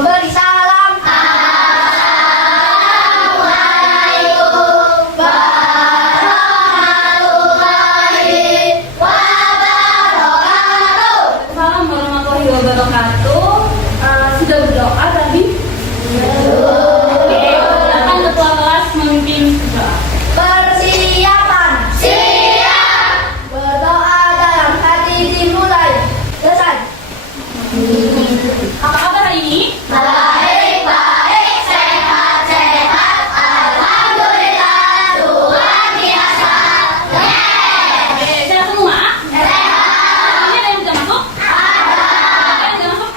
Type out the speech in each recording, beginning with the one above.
memberi salam. Assalamualaikum warahmatullahi wabarakatuh. Assalamualaikum warahmatullahi wabarakatuh. Sudah berdoa tadi? Oke, silakan ketua kelas memimpin doa. Persiapan. Siap. Berdoa dalam hati dimulai. Selesai. Apa kabar hari ini? Baik, baik, sehat, sehat. Alhamdulillah, luar biasa. Oke, sehat semua? Sehat. Ini ada yang sudah masuk? Ada. Ada yang sudah masuk?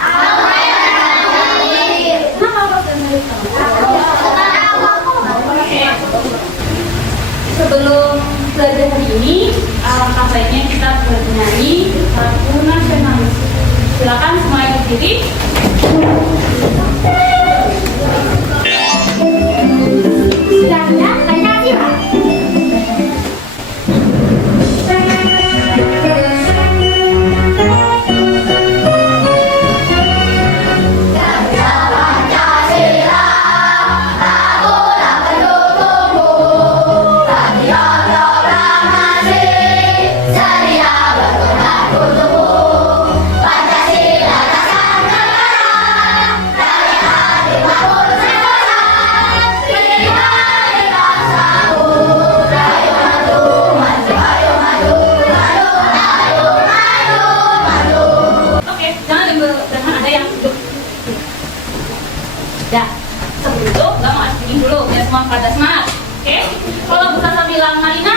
Kenapa harus ada yang Oke. Sebelum belajar hari ini, alangkah baiknya kita bernyanyi lagu nasionalis. Silakan semuanya berdiri. Silakan, banyak siapa? Oke, jangan ada yang duduk. Ya, sebelum itu kita mau asking dulu biar semua pada semangat. Oke, kalau Ustazah bilang Marina,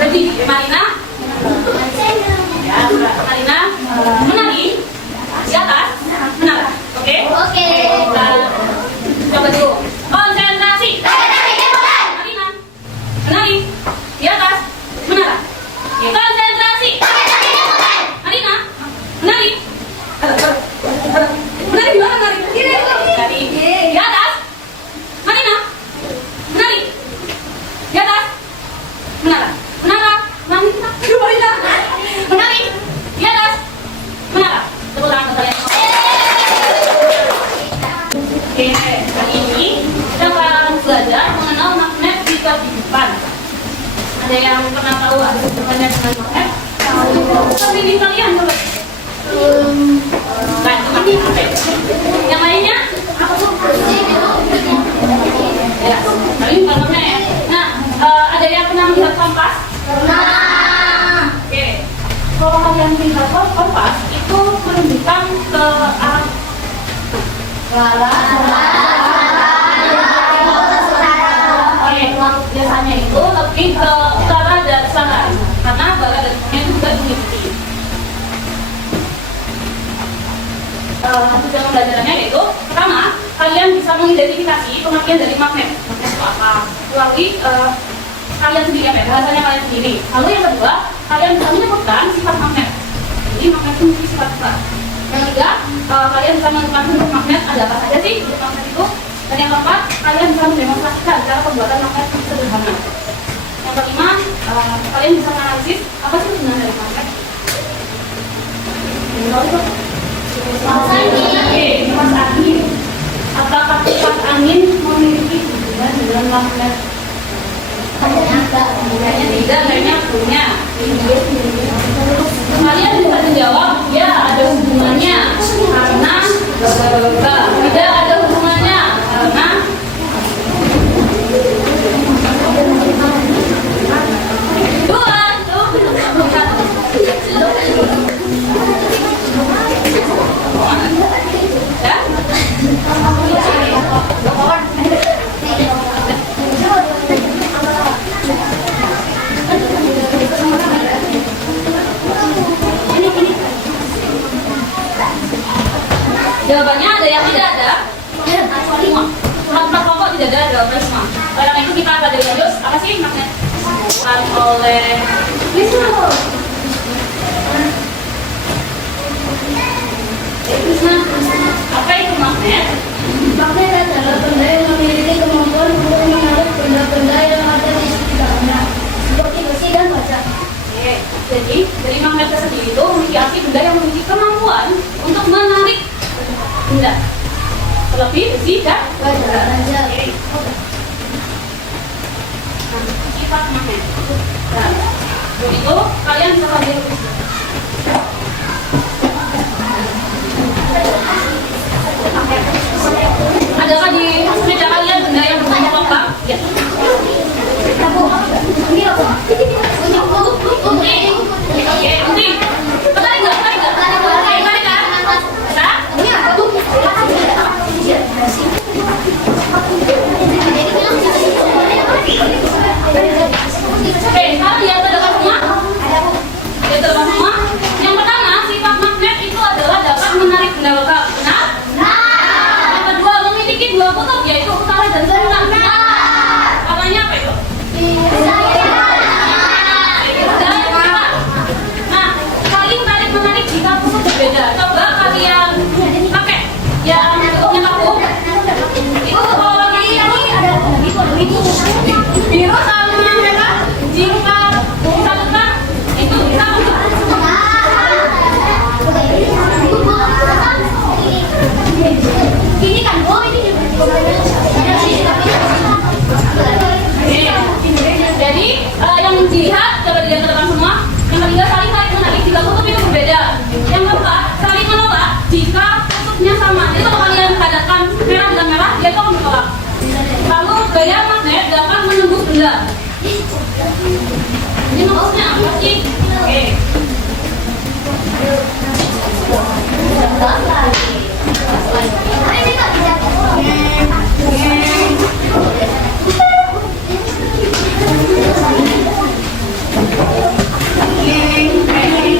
ready? Marina, ya, Marina, menari di atas, menara. Oke? Oke. Kita coba dulu. Konsentrasi. Marina, menari di atas, menara. Oke, konsentrasi. Marina, menari. Menari di mana menari? Dari di atas. Marina, menari. Di atas. Menara. Menara. Marina. Marina. Menari. Di atas. Menara. Tepuk tangan untuk kalian. Oke, hari ini kita akan belajar mengenal magnet di kehidupan. Ada yang pernah tahu ada hubungannya dengan magnet? Tapi di kalian coba. Nah, ini apa ya? Yang lainnya? Apa tuh? Ya, paling bukan magnet. Nah, ada yang pernah melihat kompas? Nah. Oke. Kalau kalian melihat kompas, itu menunjukkan ke arah Oke, biasanya itu lebih ke utara dan selatan karena barat dan timurnya itu juga mengikuti. Tujuan pembelajarannya yaitu pertama, kalian bisa mengidentifikasi pengertian dari magnet. Magnet itu apa? Melalui kalian sendiri ya, bahasanya kalian sendiri. Lalu yang kedua, kalian bisa menyebutkan sifat magnet. Jadi magnet itu memiliki sifat-sifat. Yang ketiga, kalian bisa menentukan bentuk magnet ada apa saja sih bentuk magnet itu. Dan yang keempat, kalian bisa mendemonstrasikan cara pembuatan magnet yang sederhana. Yang kelima, kalian bisa menganalisis apa sih sebenarnya dari magnet. Kipas angin. Apakah kipas angin memiliki hubungan dengan magnet? Kayaknya tidak, kayaknya punya. Kalian bisa menjawab, ya ada hubungannya karena tidak ada hubungannya karena dua tuh. Jawabannya ada yang tidak ada. Semua. Surat pokok tidak ada jawabannya semua. Karena itu kita akan lanjut. Apa sih magnet? Oleh Krishna. Apa itu magnet? Magnet adalah benda yang memiliki kemampuan untuk menarik benda-benda yang ada di sekitarnya, seperti besi dan baja. Oke, jadi dari magnet tersendiri itu memiliki arti benda yang memiliki kemampuan untuk menarik benda. Terlebih besi dan baja. Oke. Nah, sifat magnet. Nah, begitu kalian bisa pelajari lebih sedikit. Adakah di meja kalian benda yang berbentuk logam? Ya. Oke, penting. Tertarik nggak? Tertarik nggak? Tertarik kan? Oke, sekarang dia terdapat semua. Dia terdapat semua. Yang pertama, sifat magnet itu adalah dapat menarik benda logam. Benar? Yang kedua, memiliki dua kutub, yaitu utara dan selatan. Katanya apa itu? Nah, saling tarik menarik jika kutub berbeda. Coba kalian pakai yang kutubnya kaku. Itu kalau lagi biru sama merah, jika satukan itu bisa untuk Ini kan, oh ini jadi yang dilihat coba dilihat ke depan semua. Yang ketiga saling tarik menarik jika kutub itu berbeda. Yang keempat saling menolak jika kutubnya sama. Jadi kalau kalian padatkan merah dengan merah, dia itu akan menolak. Lalu gaya magnet dapat menembus benda. Ini maksudnya apa sih? Oke.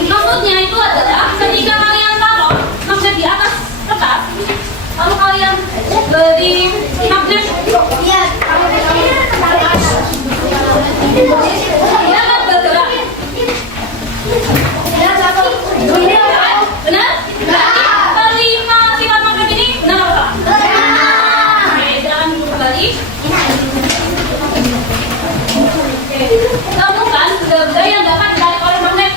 Maksudnya itu adalah ketika kalian taruh magnet di atas kertas, lalu kalian beri magnet dia akan bergerak. Benar? Berarti kelima sifat magnet ini benar apa? Oke, silakan kembali. Oke, temukan benda-benda yang dapat ditarik oleh magnet.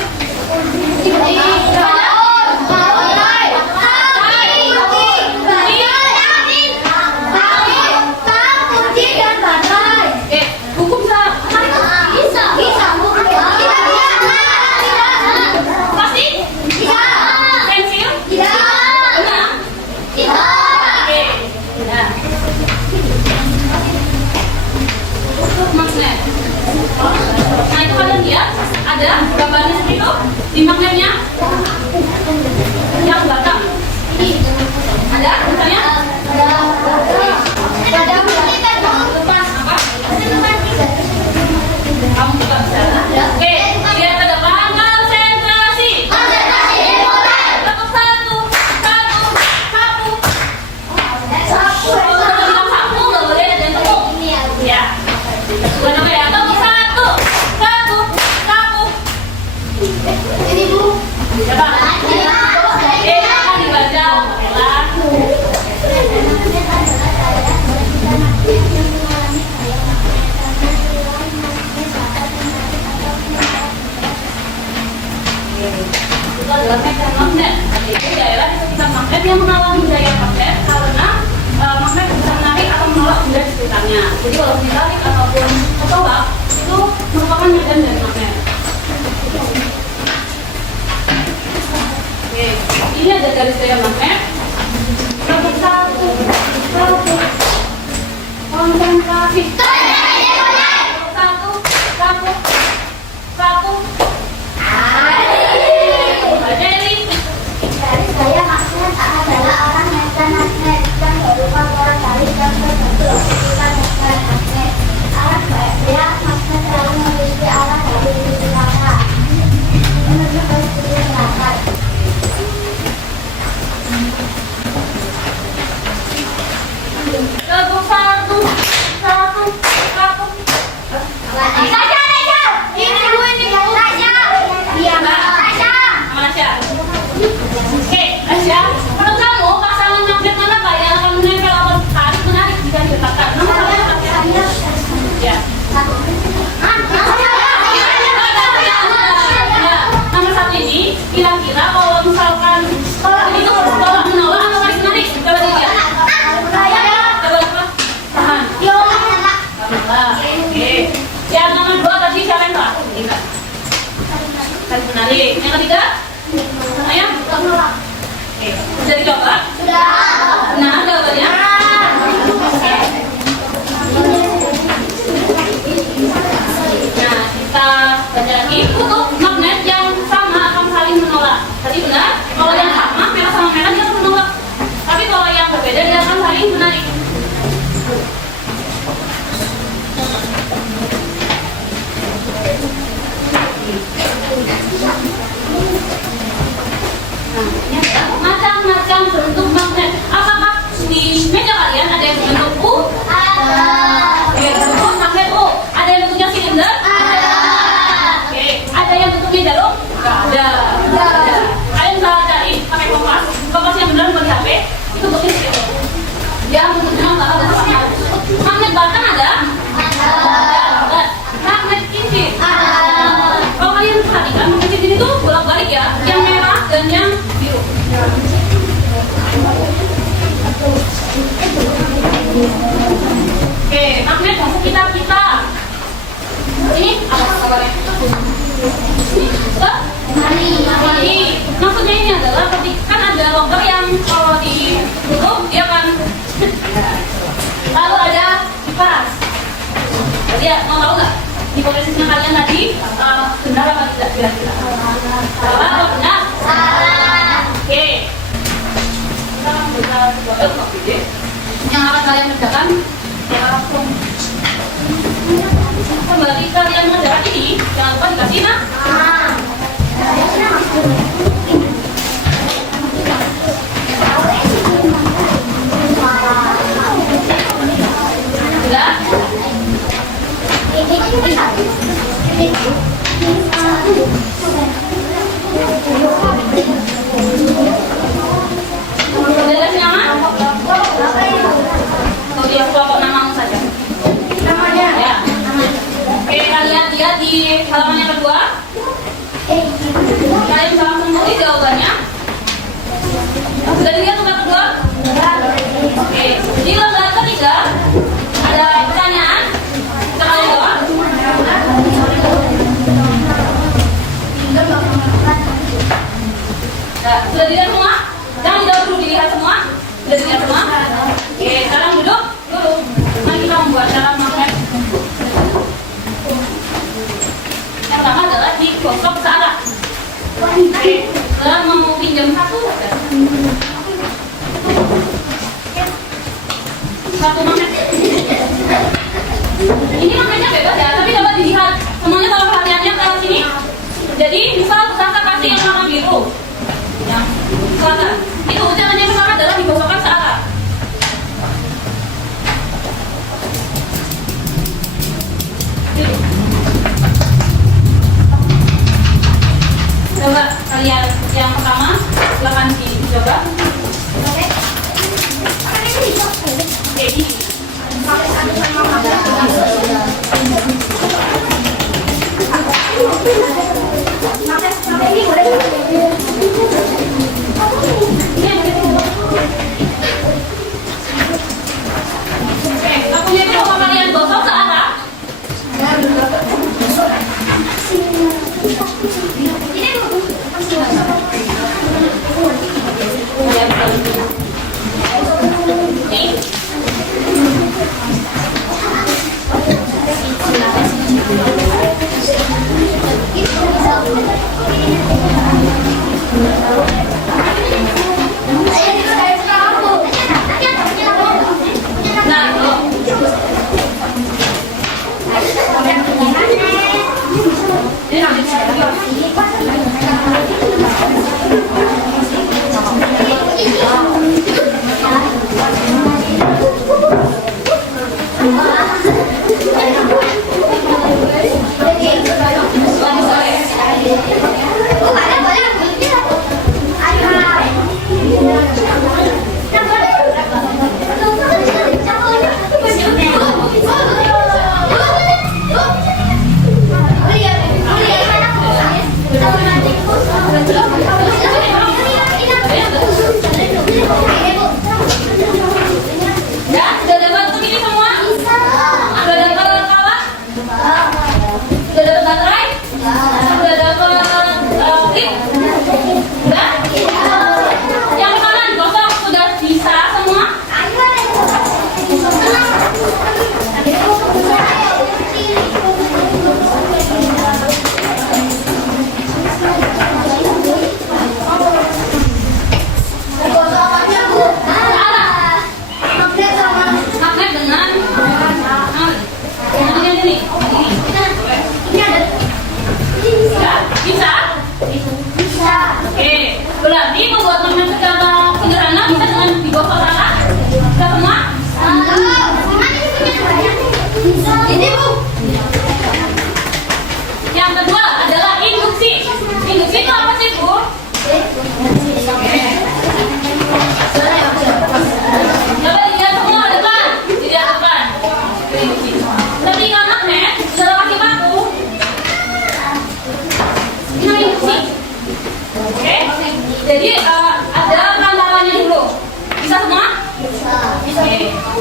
Oke, buku bisa tarik? Pasti? Pensil? Benang? Oke, nah. Kutub magnet. Nah itu kalian lihat ada gambarnya seperti itu di magnetnya yang belakang. Ada misalnya? Lepas apa? Kamu juga bisa. Oke, lihat ke depan, konsentrasi. Tepuk satu. Kalau bilang sapu nggak boleh ada yang tepuk. Ya. Bukan apa ya? Tepuk satu. Coba. Akan dibaca. Itu adalah medan magnet. Jadi daerah di sekitar magnet yang mengalami daya magnet karena magnet bisa menarik atau menolak benda di sekitarnya. Jadi kalau ditarik ataupun tertolak itu merupakan medan dari magnet. Oke, ini ada garis daya magnet. Nomor satu, konsentrasi. Satu. Jadi Garis daya magnet adalah orang medan magnet yang berupa bola tarik dan berbentuk lingkaran magnet. Arah daya magnet selalu memiliki arah dari sisi kanan menuju ke sisi selatan. tepuk satu. Ini dulu Tasya. Iya, Mbak. Tasya. Sama Nasya. Oke, Nasya. Menurut kamu pasangan magnet mana Pak yang akan menempel atau tarik menarik jika diletakkan? Nomor satu apa ya? Ya. Nomor satu ini kira-kira kalau misalkan itu tolak menolak atau tarik menarik? Coba Sudah dicoba? Sudah. Nah, jawabannya? Nah, kita baca lagi. Untuk magnet yang sama akan saling menolak. Tadi benar, kalau yang sama, merah sama merah dia akan menolak. Tapi kalau yang berbeda dia akan saling menarik. Nah, ini adalah macam-macam bentuk magnet. Apakah di meja kalian ada yang berbentuk U? Oke, bentuk magnet U. Ada yang bentuknya silinder? Oke, ada yang bentuknya jarum? Nggak ada. Kalian bisa cari pakai kompas. Kompas yang benar buat di HP itu bentuknya seperti itu. Yang bentuknya nggak ada sama. Magnet batang ada? Ada. Magnet cincin? Kalau kalian perhatikan, magnet cincin itu bolak-balik ya. Yang merah dan yang biru. Oke, magnet di sekitar kita. Ini apa kabarnya? Mari. Maksudnya ini adalah ketika kan ada logam yang kalau ditutup dia akan lalu ada kipas. Jadi ya, mau tahu nggak hipotesisnya kalian tadi benar apa tidak kira-kira? Salah atau benar? Oke. Kita bisa yang akan kalian kerjakan ya langsung kembali kalian mengerjakan ini. Jangan lupa dikasih nah. Sudah dikasih nama? Kemudian kelompok namamu saja. Namanya? Ya. Oke, kalian lihat di halaman yang kedua. Kalian bisa langsung tulis jawabannya. Sudah dilihat lembar kedua? Oke, di lembar ketiga ada pertanyaan. Bisa kalian jawab? Nah, sudah dilihat semua? Jangan dijawab dulu, dilihat semua. Sudah dilihat semua? Oke, sekarang duduk dulu. Mari kita membuat cara magnet. Yang pertama adalah digosok searah. Oke, setelah mau pinjam satu magnet. Ini magnetnya bebas ya, tapi coba dilihat semuanya kalau perhatiannya ke sini. Jadi misal Sasa kasih yang warna biru, ya, Sasa. Itu caranya yang pertama adalah digosokkan searah. Coba kalian yang pertama, silakan dicoba. Oke, ini. Ini boleh.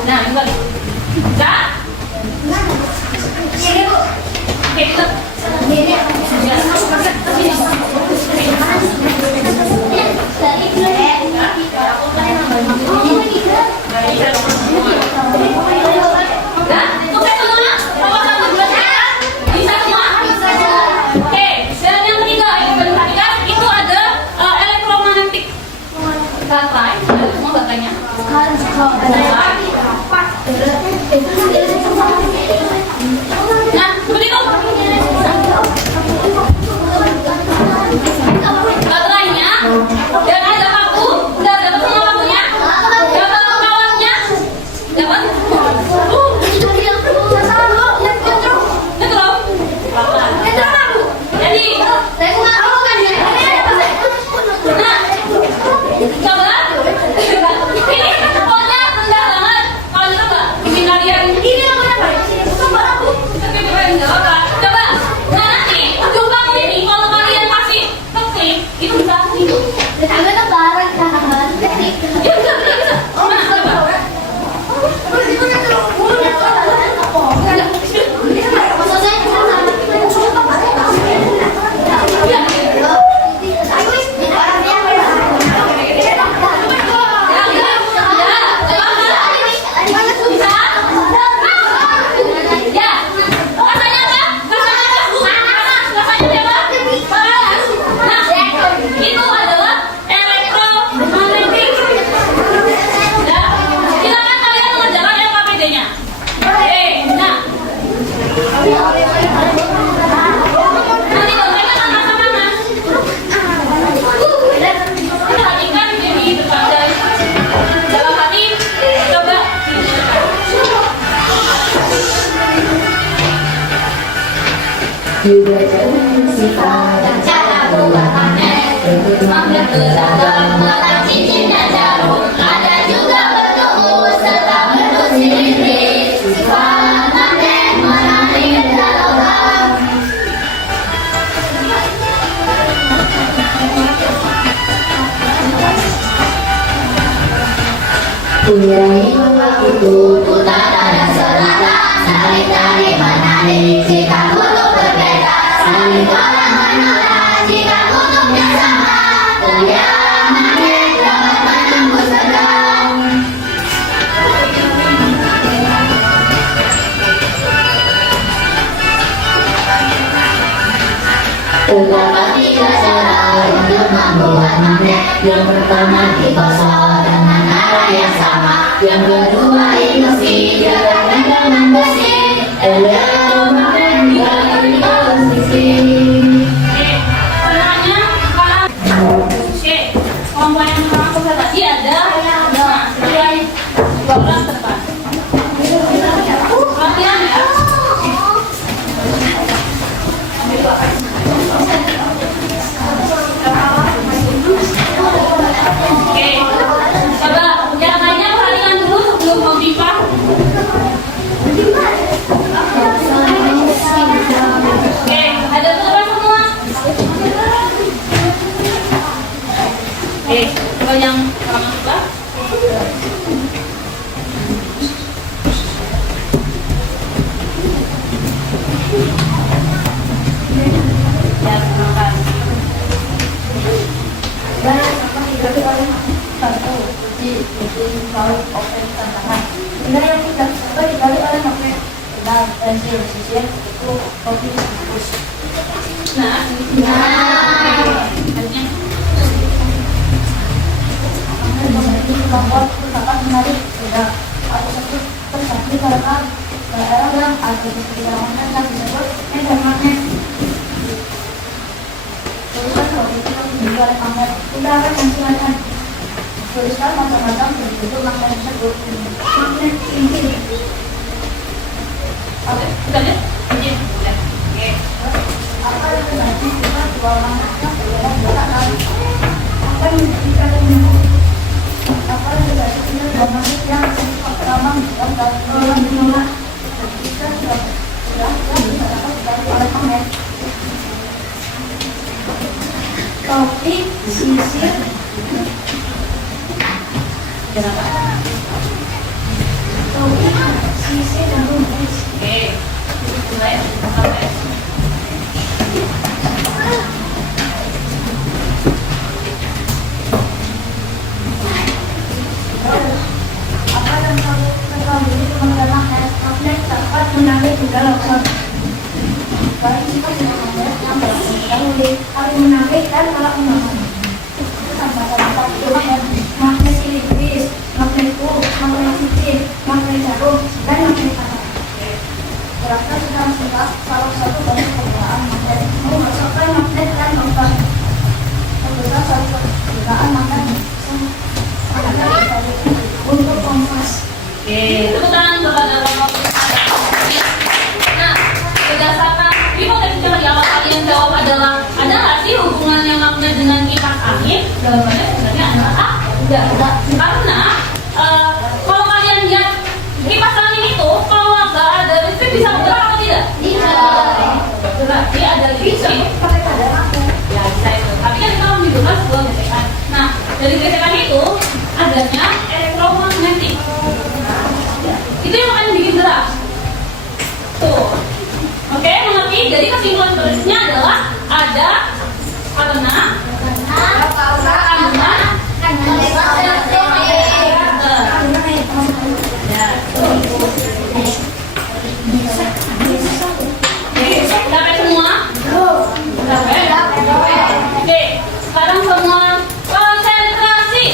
Nah, ini balik. Bisa? Oke, kita. Nah, seperti itu. Baterainya dan ada paku, udah dapat semua pakunya, dapat pengawalnya, dapat. Jadi, nah, coba. Ini pokoknya rendah banget. Kalau gitu nggak bikin kalian ini namanya apa? Coba aku. Tapi kalian jawab kan? Coba. Nah nanti jumlah ini kalau kalian kasih klik itu bisa itu. Kita bareng kan? Ya bisa. Nah coba. Itu adalah elektromagnetik. Nah, silakan kalian mengerjakan LKPD-nya. Oke, nah. Nanti dosennya sama-sama. Perhatikan ini berpandai. Dalam hati, coba. Juga jangan sifat dan cara buat magnet. Magnet beragam, maka cincin dan jarum. Ada juga bentuk serta bentuk silindris. Sifat magnet menarik benda logam. Urai waktu utara dan selatan, saling tarik menarik jika kutub berbeda, saling tolak menolak jika kutubnya sama. Tiang magnet dapat menembus pedang. Terdapat 3 cara untuk membuat magnet. Yang pertama dikosong dengan arah yang sama. Yang kedua induksi gerakan dengan besi. Elektromagnet dibagi posisi. Sebenarnya sekarang kelompok yang aku tadi ada. Nah, sesuai 12 depan. Perhatian ya. Oke, coba yang lainnya perhatikan dulu sebelum mempipa. Oke, ada berapa semua? Oke, coba yang pertama coba. Ya, terima kasih. Benda yang tidak dapat dibalik oleh magnet. Benar, pensil sisir itu kopi bungkus. Nah, Magnet memiliki kemampuan untuk dapat menarik benda atau satu tersatu karena daerah yang ada di sekitar magnet yang disebut medan magnet. Tulisan kopi itu dimiliki oleh magnet. Kita akan menjelaskan. Tulisan macam-macam berbentuk magnet tersebut. oke, kita lihat. Oke. Apa yang terjadi jika dua magnetnya berbeda gerakan? Apa yang terjadi jika dua magnet yang pertama dan menolak? Jika sudah bisa dapat dibalik oleh magnet. Topik sisir sisi dan rumus. Oke. Mulai. Sampai. Apa yang kamu ketahui tentang magnet dapat menarik juga logam. Baik sifat dengan magnet yang paling menarik dan tolak menolak. Magnet silindris, magnet kup, magnet cincin, magnet jarum, dan magnet tanah. Berapa sedang sebab salah satu dari penggunaan magnet memasukkan magnet dan logam. Penggunaan satu penggunaan magnet untuk kompas. Oke, tepuk tangan kepada kelompok. Nah, berdasarkan hipotesis yang di awal kalian jawab adalah ada nggak sih hubungannya magnet dengan kipas angin? Jawabannya sebenarnya adalah A. Tidak. Karena kalau kalian lihat kipas angin itu kalau nggak ada listrik bisa bergerak atau tidak? Tidak. Berarti ada listrik. Pakai kadar magnet. Ya bisa itu. Tapi kan kita membutuhkan sebuah gesekan. Nah, dari gesekan itu adanya elektromagnetik. Itu yang akan bikin gerak. Tuh. Oke, mengerti? Jadi kesimpulan selanjutnya adalah ada karena sampai semua? Oke, sekarang semua konsentrasi.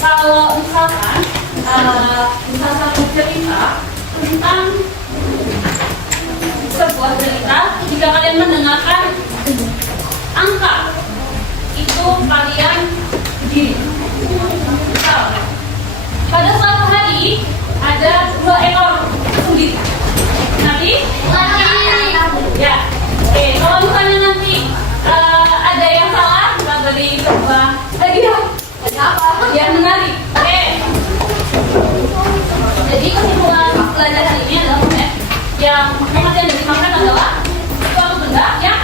Kalau misalkan salah satu cerita tentang sebuah cerita, jika kalian mendengarkan angka itu kalian berdiri. Misal, pada suatu hari ada 2 ekor sendiri. Nanti ya, oke. Kalau misalnya nanti ada yang salah, kita beri coba lagi ya. Yang menarik. Oke. Jadi kesimpulan belajar hari ini adalah yang pengertian dari magnet adalah suatu benda yang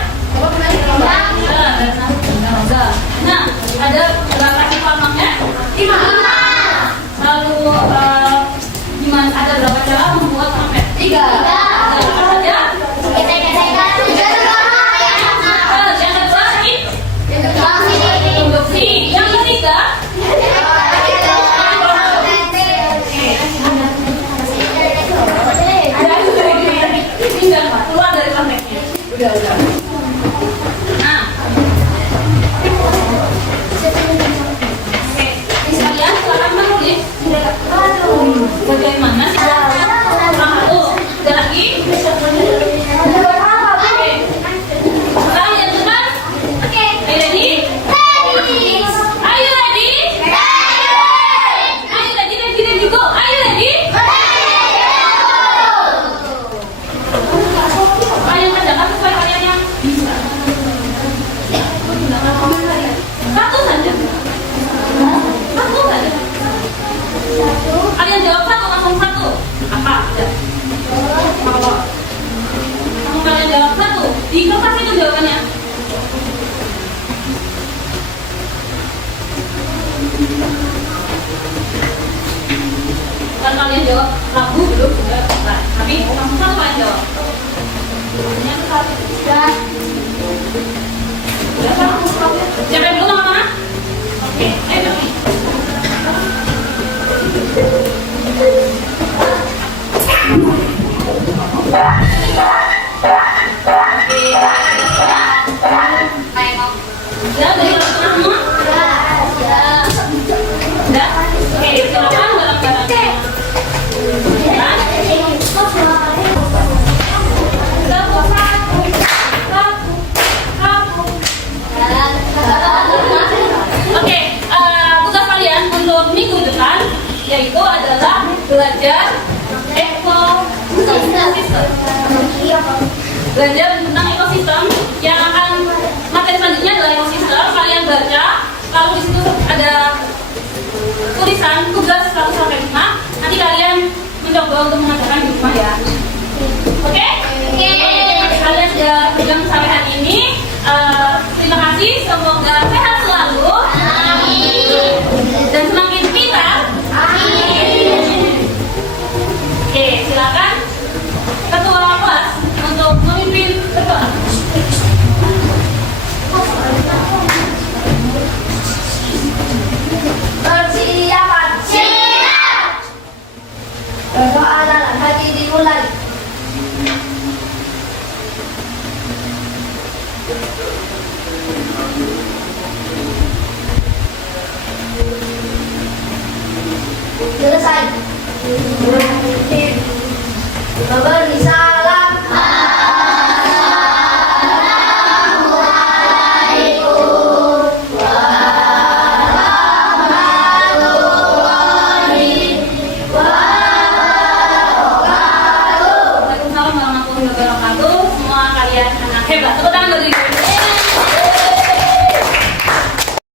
nah, ada berapa sifat magnet? 5. Lalu gimana? Ada berapa cara membuat magnet? 3. Apa saja? Yang kedua induksi. Yang ketiga keluar dari magnetnya. Udah. Nah, oke. Kalian sekarang menulis bagaimana sih? Ada lagi? Oke. Sekarang yang depan. Oke. Are you ready? Are you ready? Are you ready? Go. Are you ready? Kalian kerjakan sesuai kalian yang bisa. Satu saja. Kalian jawab satu, langsung satu. Apa? Kalau kalian jawab satu, di kertas itu jawabannya. Kan kalian jawab lagu belum juga, tapi langsung satu kalian jawab. Yang satu sudah. Siapa yang dulu nama-nama? Oke, ayo. Sudah dari tengah semua? Sudah? Oke, silakan dalam barangnya. Oke, tugas kalian untuk minggu depan yaitu adalah belajar ekosistem. Belajar tentang ekosistem yang akan materi selanjutnya adalah ekosistem. Kalian baca, lalu di situ ada tulisan tugas 1-5. Nanti kalian mencoba untuk mengerjakan di rumah ya. Oke? Kalian sudah pegang sampai hari ini. Terima kasih. Semoga sehat selalu. Dan semakin pintar. Beri salam. Waalaikumsalam warahmatullahi wabarakatuh. Semua kalian anak hebat. Tepuk tangan bagi